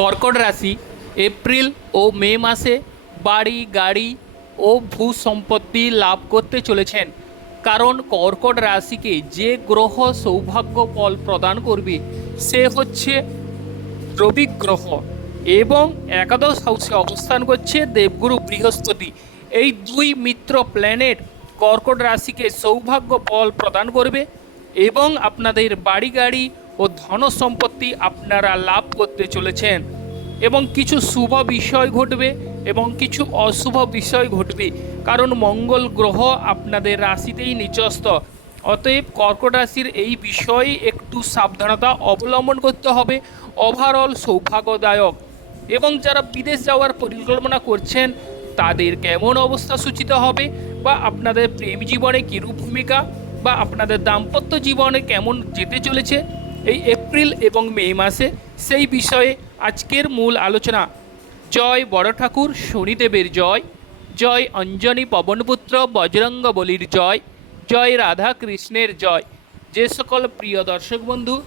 কর্কট রাশি, এপ্রিল ও মে মাসে বাড়ি, গাড়ি ও ভূ সম্পত্তি লাভ করতে চলেছেন। কারণ কর্কট রাশিকে যে গ্রহ সৌভাগ্য ফল প্রদান করবে, সে হচ্ছে রবি গ্রহ এবং একাদশ হাউসে অবস্থান করছে দেবগুরু বৃহস্পতি। এই দুই মিত্র প্ল্যানেট কর্কট রাশিকে সৌভাগ্য ফল প্রদান করবে এবং আপনাদের বাড়ি, গাড়ি ও ধন সম্পত্তি আপনারা লাভ করতে চলেছেন। এবং কিছু শুভ বিষয় ঘটবে এবং কিছু অশুভ বিষয় ঘটবে। কারণ মঙ্গল গ্রহ আপনাদের রাশিতেই নিচস্ত অতএব কর্কট রাশির এই বিষয়ে একটু সাবধানতা অবলম্বন করতে হবে। ওভারঅল সৌভাগ্যদায়ক। এবং যারা বিদেশ যাওয়ার পরিকল্পনা করছেন, তাদের কেমন অবস্থা সূচিত হবে? বা আপনাদের প্রেম জীবনে কীরূপ ভূমিকা? বা আপনাদের দাম্পত্য জীবনে কেমন যেতে চলেছে? এই এপ্রিল এবং মে মাসে সেই বিষয়ে আজকের মূল আলোচনা। জয় বড় ঠাকুর, শনিদেবের জয়। জয় অঞ্জনী পবনপুত্র বজরঙ্গ বলির জয়। জয় রাধা কৃষ্ণের জয়। যে সকল প্রিয় দর্শক বন্ধু,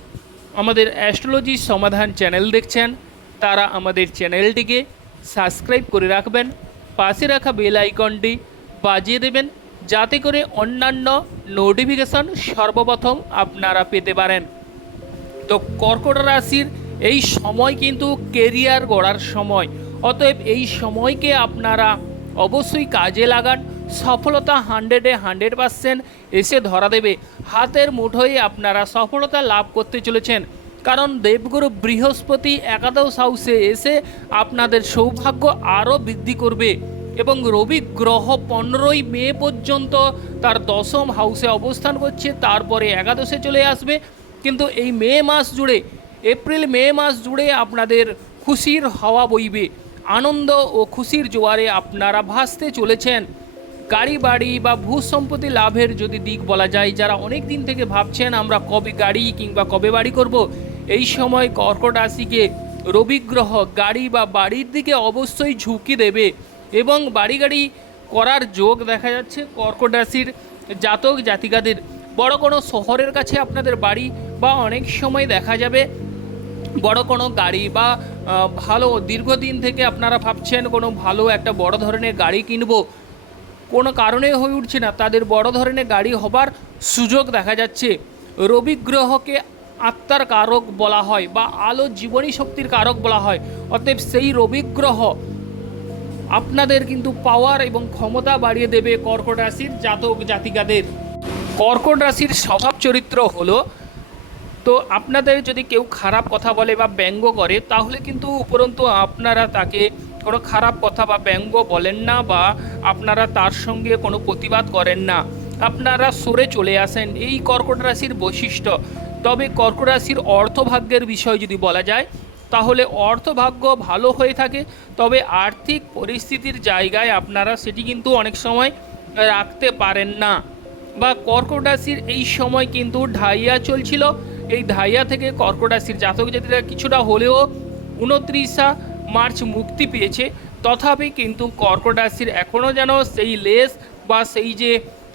আমাদের অ্যাস্ট্রোলজি সমাধান চ্যানেল দেখছেন, তারা আমাদের চ্যানেলটিকে সাবস্ক্রাইব করে রাখবেন, পাশে রাখা বেল আইকনটি বাজিয়ে দেবেন, যাতে করে অন্যান্য নোটিফিকেশন সর্বপ্রথম আপনারা পেতে পারেন। তো কর্কট রাশির এই সময় কিন্তু কেরিয়ার গড়ার সময়। অতএব এই সময়কে আপনারা অবশ্যই কাজে লাগান, সফলতা হান্ড্রেডে হান্ড্রেড পার্সেন্ট এসে ধরা দেবে। হাতের মুঠোয় আপনারা সফলতা লাভ করতে চলেছেন। কারণ দেবগুরু বৃহস্পতি একাদশ হাউসে এসে আপনাদের সৌভাগ্য আরও বৃদ্ধি করবে এবং রবি গ্রহ পনেরোই মে পর্যন্ত তার দশম হাউসে অবস্থান করছে, তারপরে একাদশে চলে আসবে। কিন্তু এই মে মাস জুড়ে, এপ্রিল মে মাস জুড়ে আপনাদের খুশির হাওয়া বইবে, আনন্দ ও খুশির জোয়ারে আপনারা ভাসতে চলেছেন। গাড়ি, বাড়ি বা ভূ সম্পত্তি লাভের যদি দিক বলা যায়, যারা অনেক দিন থেকে ভাবছেন আমরা কবে গাড়ি কিংবা কবে বাড়ি করব, এই সময় কর্কট রাশিকে রবি গ্রহ গাড়ি বা বাড়ির দিকে অবশ্যই ঝুঁকি দেবে এবং বাড়ি গাড়ি করার যোগ দেখা যাচ্ছে। কর্কট রাশির জাতক জাতিকাদের বড় কোনো শহরের কাছে আপনাদের বাড়ি বা অনেক সময় দেখা যাবে বড় কোনো গাড়ি বা ভালো দীর্ঘদিন থেকে আপনারা ভাবছেন কোনো ভালো একটা বড় ধরনের গাড়ি কিনবো, কোনো কারণে হয়ে উঠছে না। তাদের বড় ধরনের গাড়ি হবার সুযোগ দেখা যাচ্ছে। রবি গ্রহকে আত্মার কারক বলা হয় বা আলো জীবনী শক্তির কারক বলা হয়। অতএব সেই রবি গ্রহ আপনাদের কিন্তু পাওয়ার এবং ক্ষমতা বাড়িয়ে দেবে কর্কট রাশির জাতক জাতিকাদের। কর্কট রাশির স্বভাব চরিত্র হলো তো আপনাদের যদি কেউ খারাপ কথা বলে বা ব্যঙ্গ করে, তাহলে কিন্তু উপরন্তু আপনারা তাকে কোনো খারাপ কথা বা ব্যঙ্গ বলেন না বা আপনারা তার সঙ্গে কোনো প্রতিবাদ করেন না। আপনারা সরে চলে আসেন এই কর্কট রাশির বৈশিষ্ট্য। তবে কর্কট রাশির অর্থভাগ্যের বিষয় যদি বলা যায়, তাহলে অর্থভাগ্য ভালো হয়ে থাকে। তবে আর্থিক পরিস্থিতির জায়গায় আপনারা সেটি কিন্তু অনেক সময় রাখতে পারেন না। বা কর্কট রাশির এই সময় কিন্তু ঢাইয়া চলছিল। এই ধাইয়া থেকে কর্কট রাশির জাতক জাতিরা কিছুটা হলেও উনত্রিশা মার্চ মুক্তি পেয়েছে। তথাপি কিন্তু কর্কট রাশির এখনও যেন সেই লেস বা সেই যে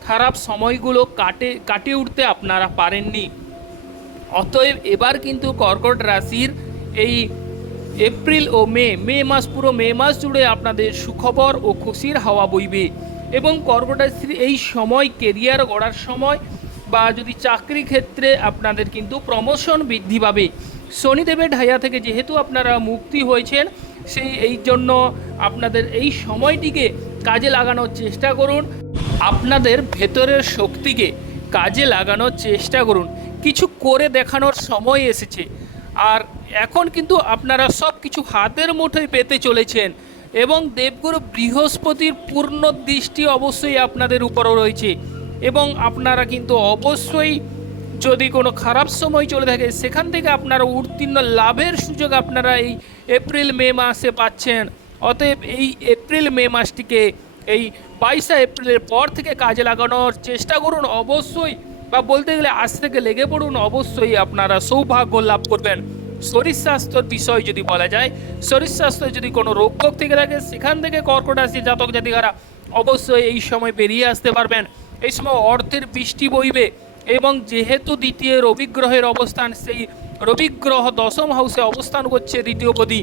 খারাপ সময়গুলো কাটে, কাটিয়ে উঠতে আপনারা পারেননি। অতএব এবার কিন্তু কর্কট রাশির এই এপ্রিল ও মে মে মাস পুরো মে মাস জুড়ে আপনাদের সুখবর ও খুশির হাওয়া বইবে। এবং কর্কট রাশির এই সময় কেরিয়ার গড়ার সময় বা যদি চাকরি ক্ষেত্রে আপনাদের কিন্তু প্রমোশন বৃদ্ধি পাবে। শনিদেবের ঢাইয়া থেকে যেহেতু আপনারা মুক্তি হয়েছেন, সেই এই জন্য আপনাদের এই সময়টিকে কাজে লাগানোর চেষ্টা করুন। আপনাদের ভেতরের শক্তিকে কাজে লাগানোর চেষ্টা করুন। কিছু করে দেখানোর সময় এসেছে। আর এখন কিন্তু আপনারা সব কিছু হাতের মুঠোয় পেতে চলেছেন এবং দেবগুরু বৃহস্পতির পূর্ণ দৃষ্টি অবশ্যই আপনাদের উপরও রয়েছে। এবং আপনারা কিন্তু অবশ্যই যদি কোনো খারাপ সময় চলে থাকে, সেখান থেকে আপনারা উত্তীর্ণ লাভের সুযোগ আপনারা এই এপ্রিল, মে মাসে পাচ্ছেন। অতএব এই এপ্রিল, মে মাসটিকে এই বাইশে এপ্রিলের পর থেকে কাজে লাগানোর চেষ্টা করুন। অবশ্যই বা বলতে গেলে আজ থেকে লেগে পড়ুন, অবশ্যই আপনারা সৌভাগ্য লাভ করবেন। শরীর স্বাস্থ্যর বিষয় যদি বলা যায়, শরীর স্বাস্থ্য যদি কোনো রোগ থেকে থাকে, সেখান থেকে কর্কট রাশি জাতক জাতিকারা অবশ্যই এই সময় বেরিয়ে আসতে পারবেন। এই সময় অর্থের বৃষ্টি বইবে এবং যেহেতু দ্বিতীয় রবি গ্রহের অবস্থান, সেই রবি গ্রহ দশম হাউসে অবস্থান করছে দ্বিতীয় পদী।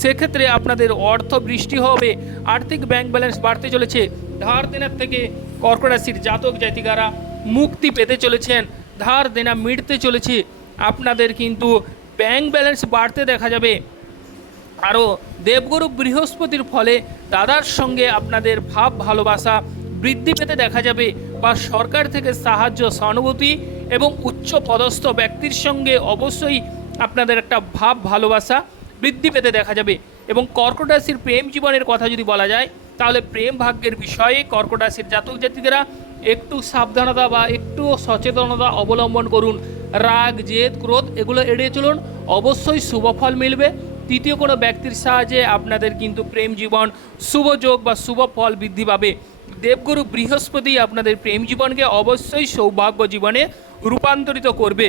সেক্ষেত্রে আপনাদের অর্থ বৃষ্টি হবে, আর্থিক ব্যাংক ব্যালেন্স বাড়তে চলেছে, ধার দেনার থেকে কর্কট রাশির জাতক জাতিকারা মুক্তি পেতে চলেছেন, ধার দেনা মিটতে চলেছে। আপনাদের কিন্তু ব্যাংক ব্যালেন্স বাড়তে দেখা যাবে। আরও দেবগুরু বৃহস্পতির ফলে দাদার সঙ্গে আপনাদের ভাব ভালোবাসা বৃদ্ধি পেতে দেখা যাবে। বা সরকার থেকে সাহায্য, সহানুভূতি এবং উচ্চ পদস্থ ব্যক্তির সঙ্গে অবশ্যই আপনাদের একটা ভাব, ভালোবাসা বৃদ্ধি পেতে দেখা যাবে। এবং কর্কট রাশির প্রেম জীবনের কথা যদি বলা যায়, তাহলে প্রেম ভাগ্যের বিষয়ে কর্কট রাশির জাতক জাতিকেরা একটু সাবধানতা বা একটু সচেতনতা অবলম্বন করুন। রাগ, জেদ, ক্রোধ এগুলো এড়িয়ে চলুন। অবশ্যই শুভ ফল মিলবে। তৃতীয় কোনো ব্যক্তির সাহায্যে আপনাদের কিন্তু প্রেম জীবন শুভ যোগ বা শুভ ফল বৃদ্ধি পাবে। দেবগুরু বৃহস্পতি আপনাদের প্রেম জীবনকে অবশ্যই সৌভাগ্য জীবনে রূপান্তরিত করবে।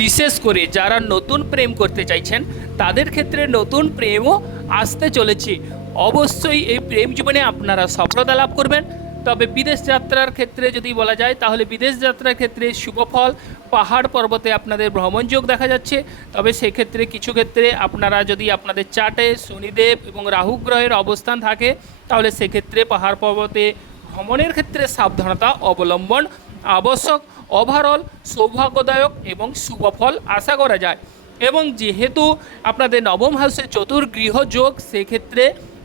বিশেষ করে যারা নতুন প্রেম করতে চাইছেন, তাদের ক্ষেত্রে নতুন প্রেমও আসতে চলেছে। অবশ্যই এই প্রেম জীবনে আপনারা সফলতা লাভ করবেন। তবে বিদেশ যাত্রার ক্ষেত্রে যদি বলা যায়, তাহলে বিদেশ যাত্রার ক্ষেত্রে শুভফল, পাহাড় পর্বতে আপনাদের ভ্রমণ যোগ দেখা যাচ্ছে। তবে সেক্ষেত্রে কিছু ক্ষেত্রে আপনারা যদি আপনাদের চার্টে শনিদেব এবং রাহু গ্রহের অবস্থান থাকে, তাহলে সেক্ষেত্রে পাহাড় পর্বতে ভ্রমণের ক্ষেত্রে সাবধানতা অবলম্বন, আবশ্যক ওভারঅল সৌভাগ্যদায়ক এবং শুভফল আশা করা যায়। এবং যেহেতু আপনাদের নবম হাউসে চতুর্গৃহ যোগ, সেক্ষেত্রে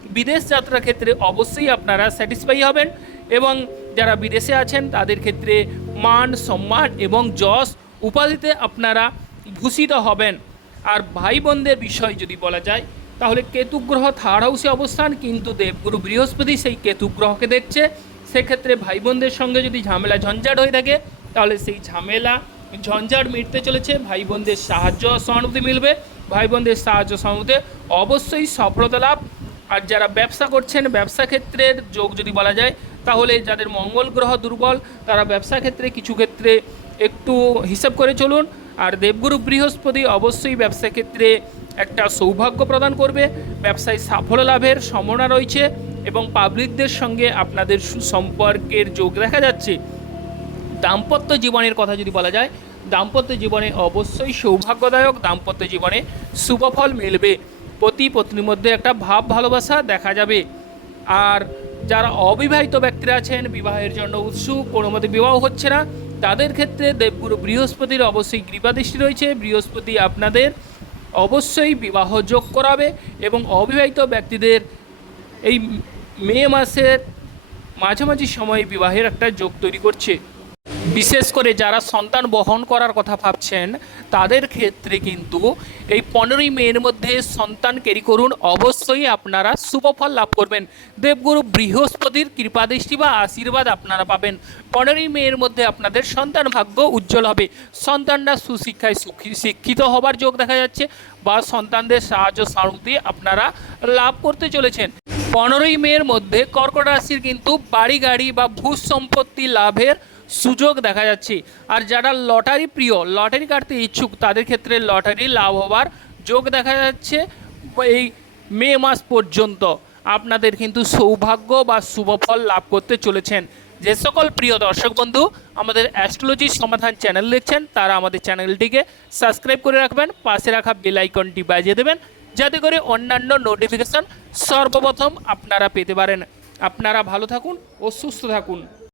বিদেশ যাত্রার ক্ষেত্রে অবশ্যই আপনারা স্যাটিসফাই হবেন। এবং যারা বিদেশে আছেন, তাদের ক্ষেত্রে মান, সম্মান এবং যশ উপাধিতে আপনারা ভূষিত হবেন। আর ভাই বোনদের বিষয় যদি বলা যায়, তাহলে কেতু গ্রহ থার্ড হাউসে অবস্থান, কিন্তু দেবগুরু বৃহস্পতি সেই কেতু গ্রহকে দেখছে। সেক্ষেত্রে ভাই বোনদের সঙ্গে যদি ঝামেলা ঝঞ্ঝাট হয়ে থাকে, তাহলে সেই ঝামেলা ঝঞ্ঝাট মিটতে চলেছে। ভাই বোনদের সাহায্য সহানুভূতি মিলবে। ভাই বোনদের সাহায্য সহানুভূতি অবশ্যই সফলতা লাভ। আর যারা ব্যবসা করছেন, ব্যবসা ক্ষেত্রের যোগ যদি বলা যায়, তাহলে যাদের মঙ্গল গ্রহ দুর্বল, তারা ব্যবসা ক্ষেত্রে কিছু ক্ষেত্রে একটু হিসাব করে চলুন। আর দেবগুরু বৃহস্পতি অবশ্যই ব্যবসা ক্ষেত্রে একটা সৌভাগ্য প্রদান করবে। ব্যবসায় সাফল্য লাভের সম্ভাবনা রয়েছে। এবং পাবলিকদের সঙ্গে আপনাদের সুসম্পর্কের যোগ দেখা যাচ্ছে। দাম্পত্য জীবনের কথা যদি বলা যায়, দাম্পত্য জীবনে অবশ্যই সৌভাগ্যদায়ক দাম্পত্য জীবনে শুভফল মিলবে। পতি পত্নীর মধ্যে একটা ভাব ভালোবাসা দেখা যাবে। আর যারা অবিবাহিত ব্যক্তিরা আছেন, বিবাহের জন্য উৎসুক, কোনো মতে বিবাহ হচ্ছে না, তাদের ক্ষেত্রে দেবগুরু বৃহস্পতির অবশ্যই কৃপাদৃষ্টি রয়েছে। বৃহস্পতি আপনাদের অবশ্যই বিবাহ যোগ করাবে এবং অবিবাহিত ব্যক্তিদের এই মে মাসের মাঝামাঝি সময়ে বিবাহের একটা যোগ তৈরি করছে। বিশেষ করে যারা সন্তান বহন করার কথা ভাবছেন, তাদের ক্ষেত্রে কিন্তু এই পনেরোই মেয়ের মধ্যে সন্তান ক্যারি করুন অবশ্যই আপনারা শুভফল লাভ করবেন। দেবগুরু বৃহস্পতির কৃপাদৃষ্টি বা আশীর্বাদ আপনারা পাবেন। পনেরোই মেয়ের মধ্যে আপনাদের সন্তান ভাগ্য উজ্জ্বল হবে। সন্তানরা সুশিক্ষায় শিক্ষিত হবার যোগ দেখা যাচ্ছে বা সন্তানদের সাহায্য সানুতি আপনারা লাভ করতে চলেছেন। পনেরোই মের মধ্যে কর্কট রাশির কিন্তু বাড়ি গাড়ি বা ভূ সম্পত্তি লাভের সুযোগ দেখা যাচ্ছে। আর যারা লটারি প্রিয়, লটারি কাটতে ইচ্ছুক, তাদের ক্ষেত্রে লটারি লাভ হবার যোগ দেখা যাচ্ছে এই মে মাস পর্যন্ত। আপনাদের কিন্তু সৌভাগ্য বা শুভফল লাভ করতে চলেছেন। যে সকল প্রিয় দর্শক বন্ধু, আমাদের অ্যাস্ট্রোলজি সমাধান চ্যানেল দেখছেন, তারা আমাদের চ্যানেলটিকে সাবস্ক্রাইব করে রাখবেন, পাশে রাখা বেল আইকনটি বাজিয়ে দেবেন। যাতে করে অন্যান্য নোটিফিকেশান সর্বপ্রথম আপনারা পেতে পারেন। আপনারা ভালো থাকুন ও সুস্থ থাকুন।